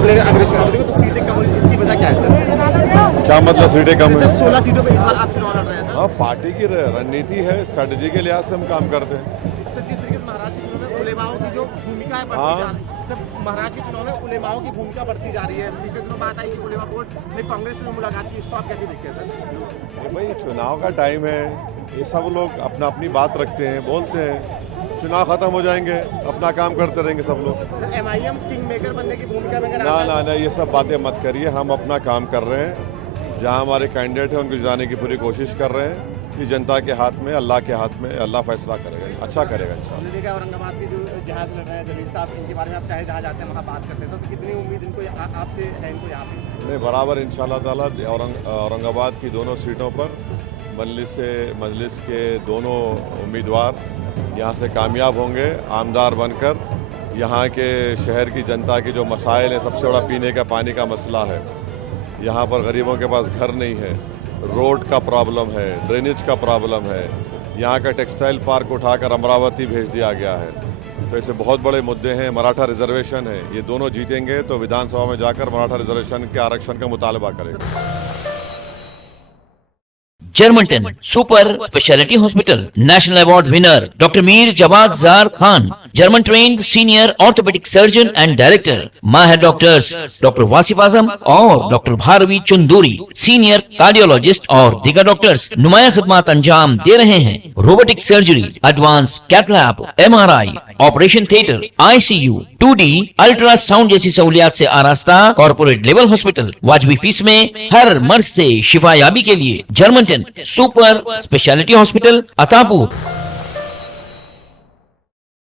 मुकाबले अगले चुनाव देखो तो सीटें कम हुई, इसकी वजह क्या है सर? क्या मतलब सीटें कम है? 16 सीटों पे इस बार आप चुनाव लड़ रहे हैं सर। हाँ, पार्टी की रणनीति है, स्ट्रेटजी के लिहाज से हम काम करते हैं। सर जिस तरीके से महाराष्ट्र के चुनाव में उलेमाओं की जो भूमिका है बढ़ती जा रही है, सर महाराष्ट्र के चुनाव में उलेमाओं की भूमिका बढ़ती जा रही है। पिछले दिनों बात आई कि उलेमा बोर्ड ने कांग्रेस से मुलाकात की, इसको आप कैसे देखते हैं सर? अरे भाई, चुनाव का टाइम है, ये सब लोग अपना अपनी बात रखते हैं, बोलते हैं। चुनाव खत्म हो जाएंगे, अपना काम करते रहेंगे सब लोग। सर एमआईएम किंग मेकर बनने की भूमिका में अगर ना, ये सब बातें मत करिए। हम अपना काम कर रहे हैं, जहाँ हमारे कैंडिडेट हैं उनको जिताने की पूरी कोशिश कर रहे हैं। कि जनता के हाथ में, अल्लाह के हाथ में, अल्लाह फैसला करेगा, अच्छा करेगा इंशाल्लाह। देखा औरंगाबाद के जो जहाज लड़ रहे हैं जलील साहब, इनके बारे में आप चाहे जहाँ जाते हैं वहाँ बात करते हैं, तो कितनी उम्मीद इनको आपसे है इनको यहाँ पे? नहीं, बराबर इंशाल्लाह ताला औरंगाबाद की दोनों सीटों पर मजलिस के दोनों उम्मीदवार यहाँ से कामयाब होंगे, आमदार बनकर। यहाँ के शहर की जनता की जो मसाइल है, सबसे बड़ा पीने का पानी का मसला है। यहाँ पर गरीबों के पास घर नहीं है, रोड का प्रॉब्लम है, ड्रेनेज का प्रॉब्लम है। यहाँ का टेक्सटाइल पार्क उठाकर अमरावती भेज दिया गया है। तो ऐसे बहुत बड़े मुद्दे हैं। मराठा रिजर्वेशन है, ये दोनों जीतेंगे तो विधानसभा में जाकर मराठा रिजर्वेशन के आरक्षण का मुतालबा करेंगे। Germanton super speciality hospital, national award winner doctor Mir Jawad Jar Khan, German trained senior orthopaedic surgeon and director, माहिर डॉक्टर्स डॉक्टर वासिफ आजम और doctor Bharvi Chanduri, senior cardiologist और दीगर डॉक्टर्स नुमाया खिदमत अंजाम दे रहे हैं। Robotic surgery, advance cath lab, MRI, operation theatre, ICU, 2D ultrasound जैसी सहूलियात से आरास्ता कॉर्पोरेट लेवल हॉस्पिटल। वाजबी फीस में हर मर्ज से शिफायाबी के लिए Germanton super speciality hospital, Attapur.